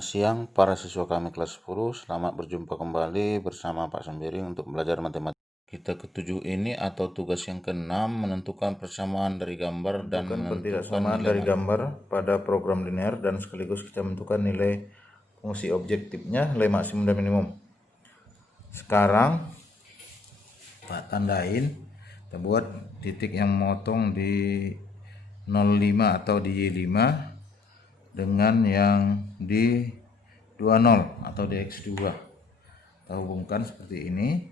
Selamat siang para siswa kami kelas 10. Selamat berjumpa kembali bersama Pak Sembiring untuk belajar matematika. Kita ketujuh ini atau tugas yang keenam menentukan persamaan dari gambar dan menentukan persamaan dari gambar pada program linear dan sekaligus kita menentukan nilai fungsi objektifnya, nilai maksimum dan minimum. Sekarang Pak tandain, kita buat titik yang memotong di 05 atau di Y5 dengan yang di 20 atau di X2. Kita hubungkan seperti ini.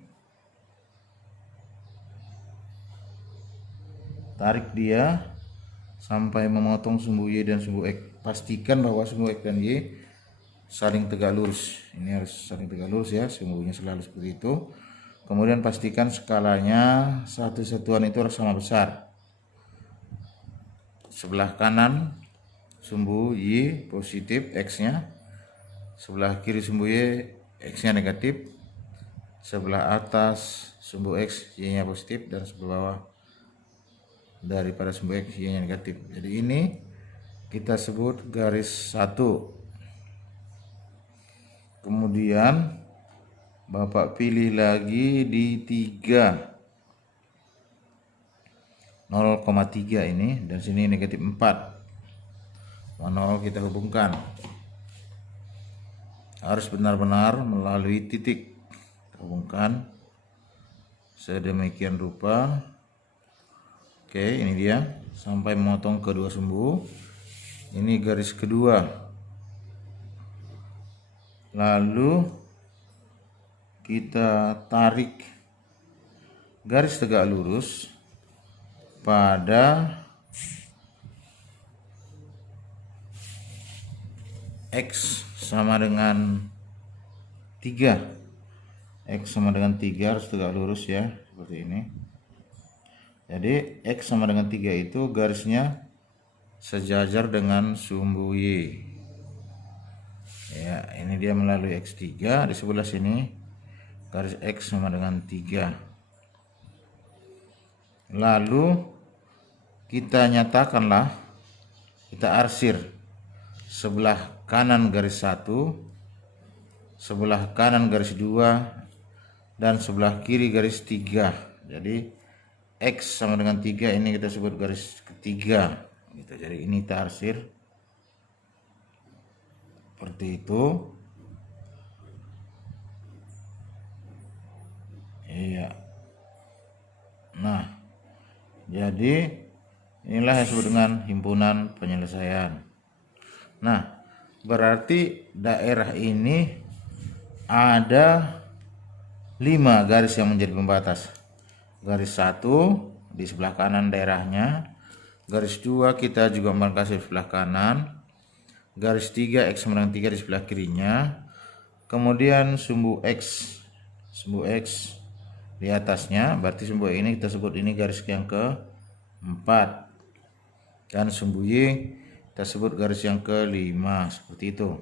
Tarik dia sampai memotong sumbu Y dan sumbu X. Pastikan bahwa sumbu X dan Y saling tegak lurus. Ini harus saling tegak lurus ya, sumbunya selalu seperti itu. Kemudian pastikan skalanya satu satuan itu harus sama besar. Sebelah kanan sumbu Y positif X-nya, sebelah kiri sumbu Y X-nya negatif, sebelah atas sumbu X Y-nya positif, dan sebelah bawah daripada sumbu X Y-nya negatif. Jadi ini kita sebut garis 1. Kemudian Bapak pilih lagi di 3 0,3 ini, dan sini negatif 4. 0 kita hubungkan. Harus benar-benar melalui titik. Hubungkan sedemikian rupa. Oke, ini dia sampai memotong kedua sumbu. Ini garis kedua. Lalu kita tarik garis tegak lurus pada X sama dengan 3. X sama dengan 3 harus tegak lurus ya, seperti ini. Jadi X sama dengan 3 itu garisnya sejajar dengan sumbu Y. Ya, ini dia melalui X3. Di sebelah sini garis X sama dengan 3. Lalu kita nyatakanlah, kita arsir sebelah kanan garis 1, sebelah kanan garis 2, dan sebelah kiri garis 3. Jadi X sama dengan 3 ini kita sebut garis ketiga gitu. Jadi ini kita arsir seperti itu. Iya. Nah, jadi inilah yang disebut dengan himpunan penyelesaian. Nah, berarti daerah ini ada 5 garis yang menjadi pembatas. Garis 1 di sebelah kanan daerahnya. Garis 2 kita juga kasih sebelah kanan. Garis 3 X sama dengan 3 di sebelah kirinya. Kemudian sumbu X di atasnya, berarti sumbu ini kita sebut ini garis yang ke-4. Dan sumbu Y kita sebut garis yang ke-5, seperti itu.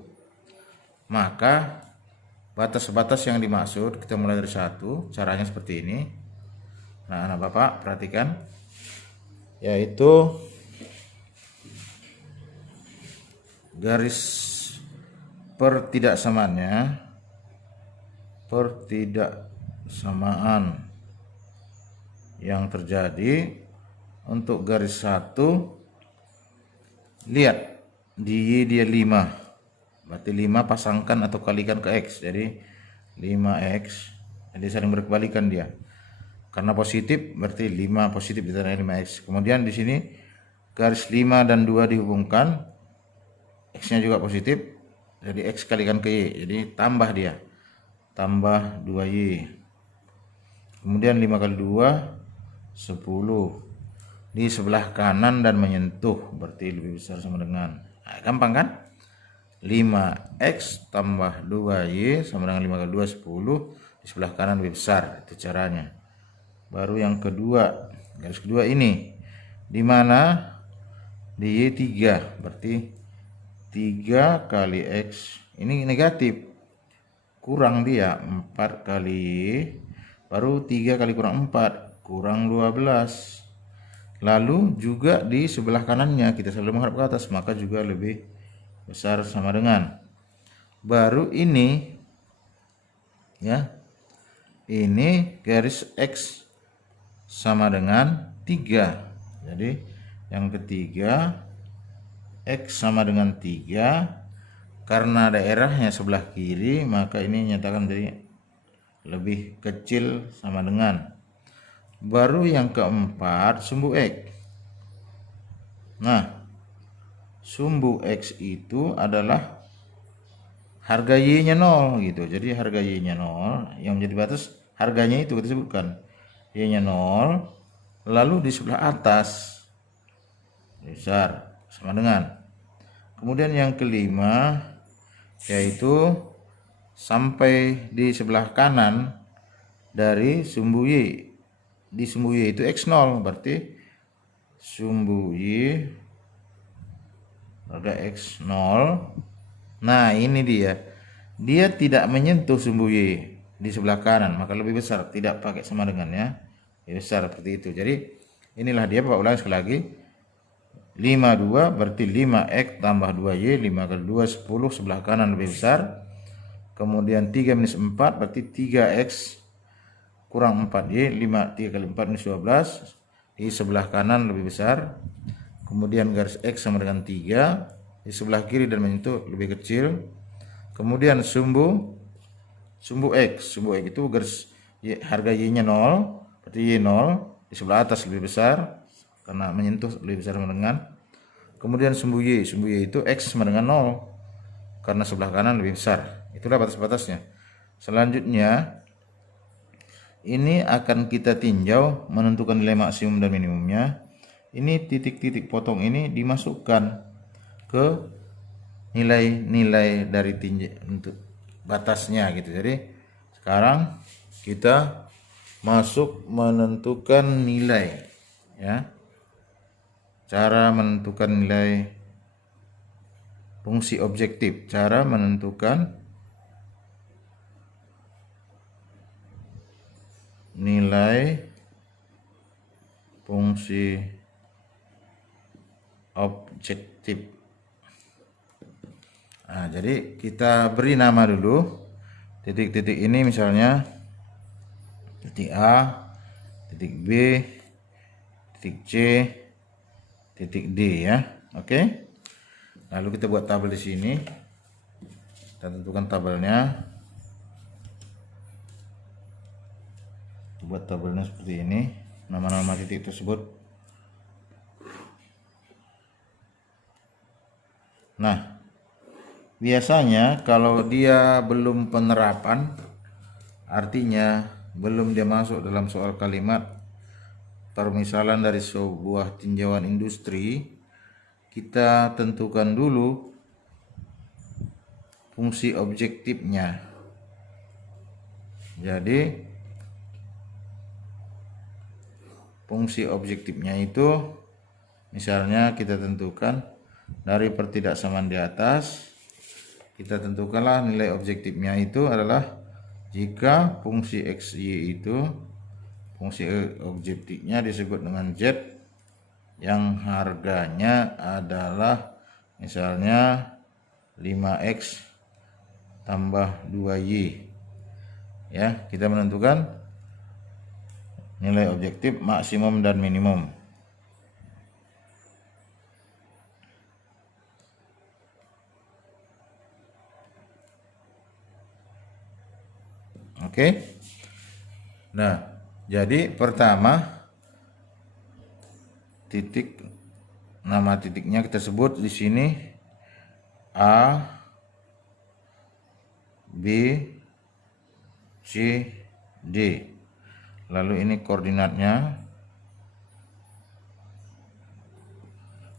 Maka batas-batas yang dimaksud kita mulai dari 1, caranya seperti ini. Nah, anak Bapak perhatikan, yaitu garis pertidaksamaan yang terjadi untuk garis 1. Lihat di Y dia 5, berarti 5 pasangkan atau kalikan ke X, jadi 5X. Jadi saling berkebalikan dia, karena positif berarti 5 positif ditandai 5X. Kemudian di sini garis 5 dan 2 dihubungkan, X nya juga positif, jadi X kalikan ke Y, jadi tambah dia, tambah 2Y. Kemudian 5 kali 2 10 di sebelah kanan dan menyentuh, berarti lebih besar sama dengan, nah, gampang kan? 5X tambah 2Y sama dengan 5 kali 2 10, di sebelah kanan lebih besar. Itu caranya. Baru yang kedua, garis kedua ini di mana di Y3, berarti 3 kali X ini negatif, kurang dia 4 kali Y, baru 3 kali kurang 4 kurang 12. Lalu juga di sebelah kanannya kita selalu menghadap ke atas, maka juga lebih besar sama dengan baru ini ya, ini garis X sama dengan 3. Jadi yang ketiga X sama dengan 3. Karena daerahnya sebelah kiri, maka ini nyatakan jadi lebih kecil sama dengan. Baru yang keempat sumbu X. Nah, sumbu X itu adalah harga Y-nya 0 gitu. Jadi harga Y-nya 0, yang menjadi batas harganya itu kita sebutkan. Y-nya 0, lalu di sebelah atas besar sama dengan. Kemudian yang kelima yaitu sampai di sebelah kanan dari sumbu Y. Di sumbu Y itu X0, berarti sumbu Y ada X0. Nah, ini dia. Dia tidak menyentuh sumbu Y di sebelah kanan, maka lebih besar, tidak pakai sama dengan ya. Lebih besar seperti itu. Jadi inilah dia, Bapak ulangi sekali lagi. 52 berarti 5X tambah 2Y, 5 kali 2 10, sebelah kanan lebih besar. Kemudian 3 minus 4 berarti 3X kurang 4Y, 3 kali 4 minus 12, di sebelah kanan lebih besar. Kemudian garis X sama dengan 3, di sebelah kiri dan menyentuh lebih kecil. Kemudian sumbu X itu garis Y, harga Y-nya 0, berarti Y 0, di sebelah atas lebih besar karena menyentuh lebih besar sama dengan. Kemudian sumbu Y itu X sama dengan 0 karena sebelah kanan lebih besar. Itulah batas-batasnya. Selanjutnya ini akan kita tinjau menentukan nilai maksimum dan minimumnya. Ini titik-titik potong ini dimasukkan ke nilai-nilai dari tinjau untuk batasnya gitu. Jadi sekarang kita masuk menentukan nilai ya. Cara menentukan nilai fungsi objektif. Cara menentukan nilai fungsi objektif. Nah, jadi kita beri nama dulu titik-titik ini, misalnya titik A, titik B, titik C, titik D ya. Oke. Lalu kita buat tabel di sini. Kita tentukan tabelnya. Buat tabelnya seperti ini. Nama-nama titik tersebut. Nah, biasanya kalau dia belum penerapan, artinya belum dia masuk dalam soal kalimat permisalan dari sebuah tinjauan industri, kita tentukan dulu fungsi objektifnya. Jadi fungsi objektifnya itu misalnya kita tentukan dari pertidaksamaan di atas, kita tentukanlah nilai objektifnya itu adalah jika fungsi XY itu fungsi objektifnya disebut dengan Z yang harganya adalah misalnya 5X tambah 2Y ya. Kita menentukan nilai objektif maksimum dan minimum. Oke. Nah, jadi pertama titik, nama titiknya kita sebut di sini A, B, C, D. Lalu ini koordinatnya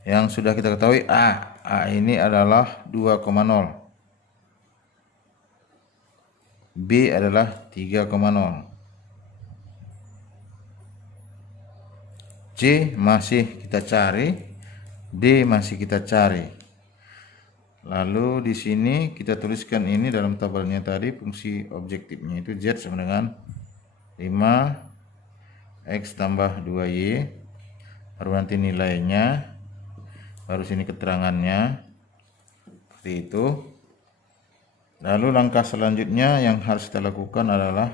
yang sudah kita ketahui. A ini adalah 2,0, B adalah 3,0, C masih kita cari, D masih kita cari. Lalu di sini kita tuliskan ini dalam tabelnya tadi, fungsi objektifnya itu Z sama dengan 5X tambah 2Y, baru nanti nilainya, baru sini keterangannya seperti itu. Lalu langkah selanjutnya yang harus kita lakukan adalah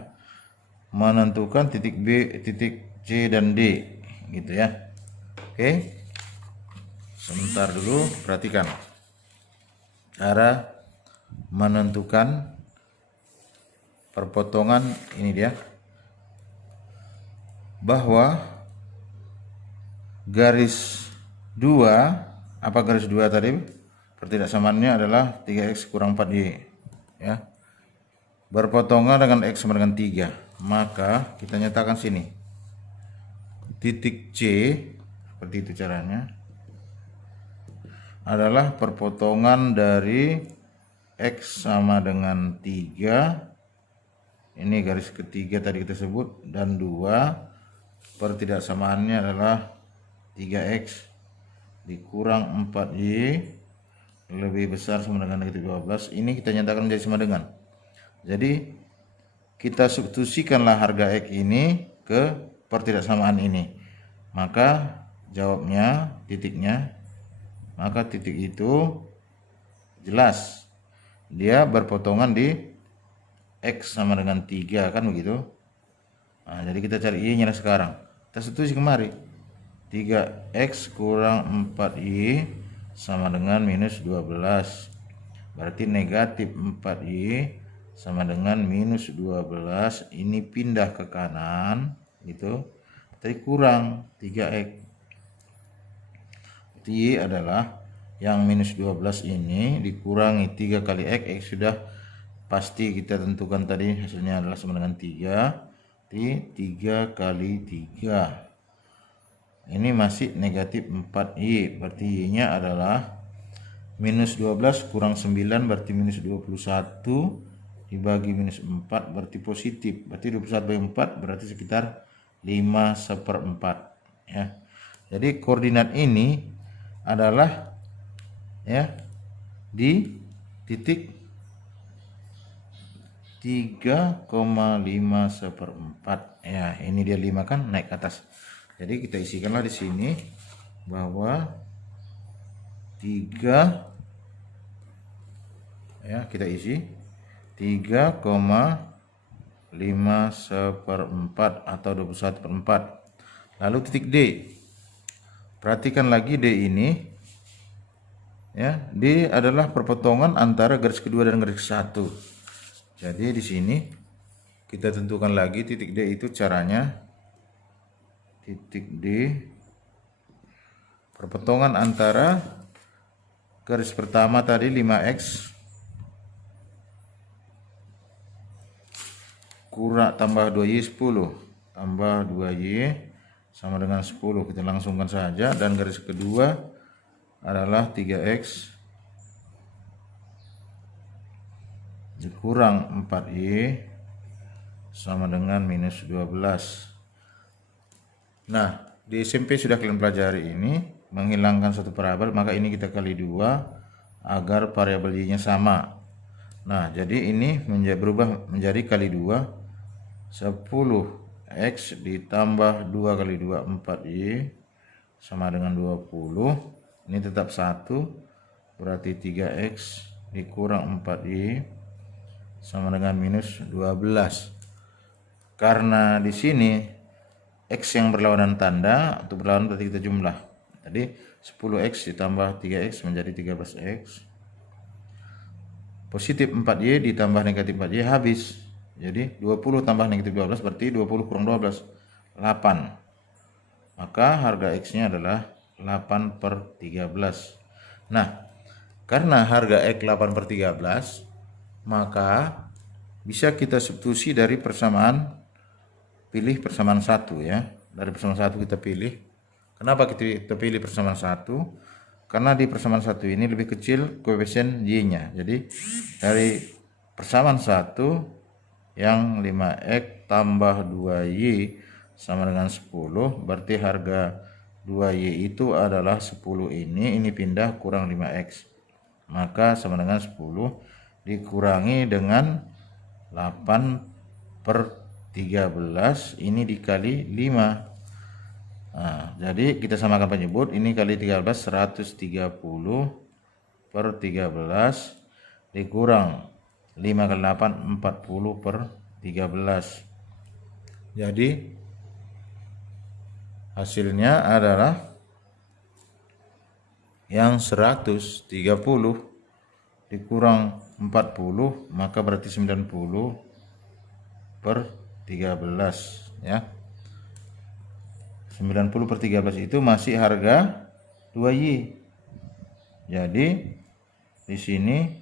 menentukan titik B, titik C dan D gitu ya. Oke. Sebentar dulu, perhatikan cara menentukan perpotongan ini dia. Bahwa garis 2, apa garis 2 tadi? Pertidaksamaannya adalah 3x kurang 4y ya. Berpotongan dengan x sama dengan 3. Maka kita nyatakan sini. Titik C, seperti itu caranya, adalah perpotongan dari x sama dengan 3. Ini garis ketiga tadi kita sebut, dan 2. Pertidaksamaannya adalah 3x dikurang 4y lebih besar sama dengan negatif 12. Ini kita nyatakan menjadi sama dengan. Jadi kita substitusikanlah harga x ini ke pertidaksamaan ini. Maka jawabnya titiknya, maka titik itu jelas dia berpotongan di x sama dengan 3 kan begitu. Nah, jadi kita cari y-nya sekarang. Kita substitusi kemari. 3x kurang 4y sama dengan minus 12. Berarti negatif 4y sama dengan minus 12. Ini pindah ke kanan gitu. Tadi kurang 3x. Berarti y adalah yang minus 12 ini dikurangi 3 kali x sudah pasti kita tentukan tadi, hasilnya adalah sama dengan 3. 3 kali 3 ini masih negatif 4y, berarti y-nya adalah minus 12 kurang 9 berarti minus 21 dibagi minus 4 berarti positif, berarti 21 bagi 4 berarti sekitar 5/4 ya. Jadi koordinat ini adalah ya di titik 3,5/4 ya. Ini dia 5 kan naik ke atas. Jadi kita isikanlah di sini bahwa 3 ya, kita isi 3,5/4 atau 21/4. Lalu titik D. Perhatikan lagi D ini ya, D adalah perpotongan antara garis kedua dan garis satu. Jadi di sini kita tentukan lagi titik D itu caranya. Titik D perpotongan antara garis pertama tadi 5x kurang tambah 2y 10 tambah 2y sama dengan 10. Kita langsungkan saja. Dan garis kedua adalah 3x dikurang 4y sama dengan minus 12. Nah, di SMP sudah kalian pelajari ini, menghilangkan satu variabel, maka ini kita kali 2 agar variabel y-nya sama. Nah, jadi ini berubah menjadi kali 2, 10x ditambah 2 kali 2, 4y sama dengan 20. Ini tetap 1, berarti 3x dikurang 4y sama dengan minus 12. Karena di sini x yang berlawanan tanda atau berlawanan berarti kita jumlah. Tadi 10x ditambah 3x menjadi 13x. Positif 4y ditambah negatif 4y habis. Jadi 20 tambah negatif 12 berarti 20 kurang 12 8. Maka harga x-nya adalah 8/13. Nah, karena harga x 8/13, maka bisa kita substitusi dari persamaan, pilih persamaan 1 ya. Dari persamaan 1 kita pilih. Kenapa kita pilih persamaan 1? Karena di persamaan 1 ini lebih kecil koefisien y-nya. Jadi dari persamaan 1 yang 5x tambah 2y sama dengan 10, berarti harga 2y itu adalah 10 ini pindah kurang 5x. Maka sama dengan 10 dikurangi dengan 8/13 ini dikali 5. Nah, jadi kita samakan penyebut, ini kali 13 130/13 dikurang 5 kali 8 40 per 13. Jadi hasilnya adalah yang 130 dikurang 40, maka berarti 90 per 13 ya. 90 per 13 itu masih harga 2Y. Jadi di sini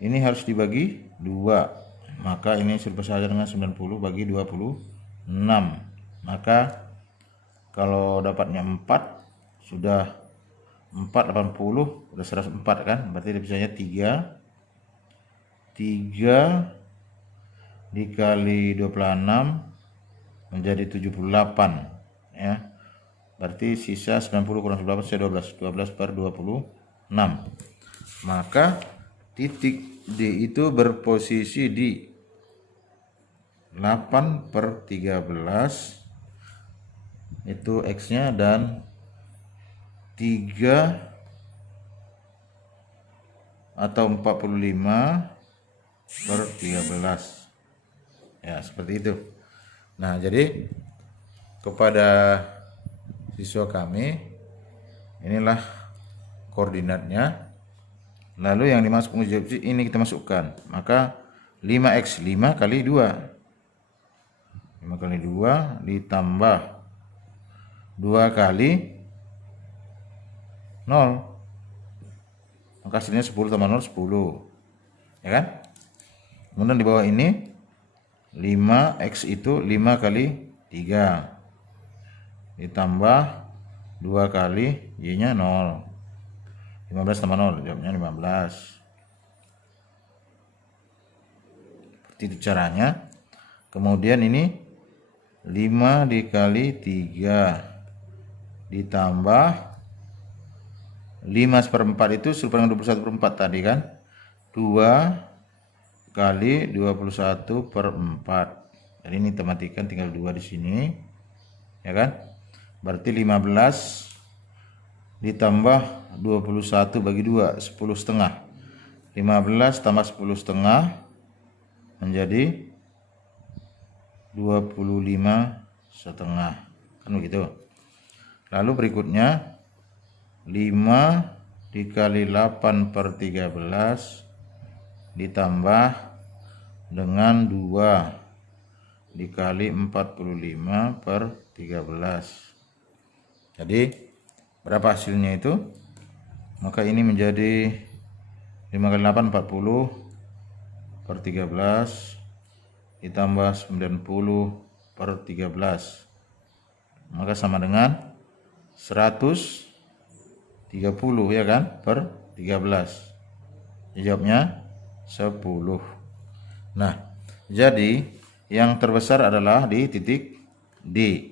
ini harus dibagi 2. Maka ini serba saja dengan 90 bagi 26. Maka kalau dapatnya 4 sudah 480 udah 104 kan, berarti dipisahnya 3 dikali 26 menjadi 78 ya. Berarti sisa 90 kurang 18 sisa 12 per 26. Maka titik D itu berposisi di 8 per 13 itu X nya, dan 3 atau 45 per 13 ya, seperti itu. Nah, jadi kepada siswa kami inilah koordinatnya. Lalu yang dimasuk ini kita masukkan, maka 5x 5 kali 2 5 kali 2 ditambah 2 kali 0, maka hasilnya 10 tambah 0 10 ya kan. Kemudian di bawah ini 5x itu 5 kali 3 ditambah 2 kali y nya 0, 15 tambah 0 jawabnya 15. Seperti itu caranya. Kemudian ini 5 dikali 3 ditambah 5/4 itu serupa dengan 21/4 tadi kan. 2 kali 21/4. Jadi ini tematikan tinggal 2 di sini. Ya kan? Berarti 15 ditambah 21 bagi 2, 10,5. 15 tambah 10,5 menjadi 25,5. Kan begitu. Lalu berikutnya 5 dikali 8 per 13 ditambah dengan 2 dikali 45 per 13. Jadi berapa hasilnya itu? Maka ini menjadi 5 kali 8 40 per 13 ditambah 90 per 13. Maka sama dengan 130 ya kan, per 13. Jawabnya 10. Nah, jadi yang terbesar adalah di titik D.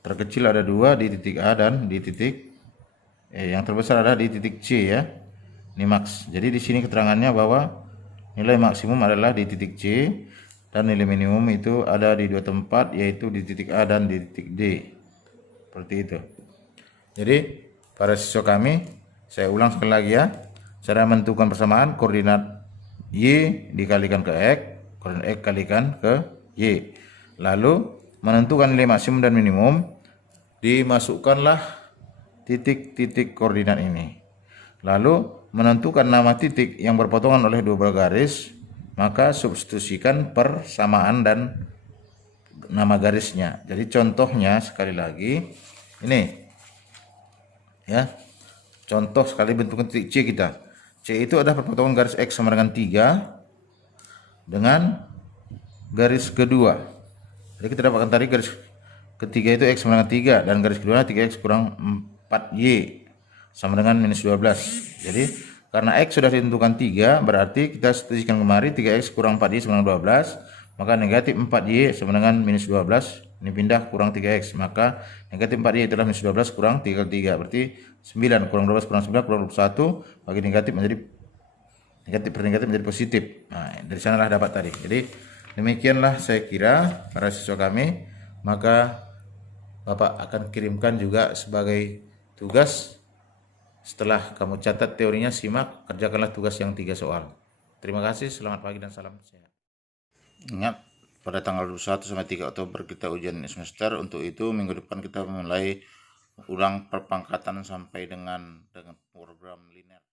Terkecil ada 2 di titik A dan di titik E. Yang terbesar ada di titik C ya. Ini max. Jadi di sini keterangannya bahwa nilai maksimum adalah di titik C dan nilai minimum itu ada di 2 tempat, yaitu di titik A dan di titik D. Seperti itu. Jadi para siswa kami, saya ulang sekali lagi ya. Cara menentukan persamaan koordinat Y dikalikan ke X, koordinat X kalikan ke Y. Lalu menentukan nilai maksimum dan minimum, dimasukkanlah titik-titik koordinat ini. Lalu menentukan nama titik yang berpotongan oleh dua buah garis, maka substitusikan persamaan dan nama garisnya. Jadi contohnya sekali lagi ini ya, contoh sekali bentuknya titik C kita. C itu adalah perpotongan garis X sama dengan 3 dengan garis kedua. Jadi kita dapatkan tadi garis ketiga itu X sama dengan 3 dan garis kedua 3X kurang 4Y sama dengan minus 12. Jadi karena X sudah ditentukan 3, berarti kita substitusikan kemari 3X kurang 4Y sama dengan 12. Maka negatif 4Y sama dengan minus 12. Ini pindah kurang 3X. Maka negatif 4Y itulah minus 12 kurang 3 kali 3. Berarti 9 kurang 12 kurang 9 kurang 21. Bagi negatif menjadi negatif per negatif menjadi positif. Nah, dari sanalah dapat tadi. Jadi demikianlah saya kira para siswa kami. Maka Bapak akan kirimkan juga sebagai tugas. Setelah kamu catat teorinya, simak, kerjakanlah tugas yang 3 soal. Terima kasih, selamat pagi dan salam sehat. Ingat, pada tanggal 21 sampai 3 Oktober kita ujian semester. Untuk itu minggu depan kita mulai ulang perpangkatan sampai dengan program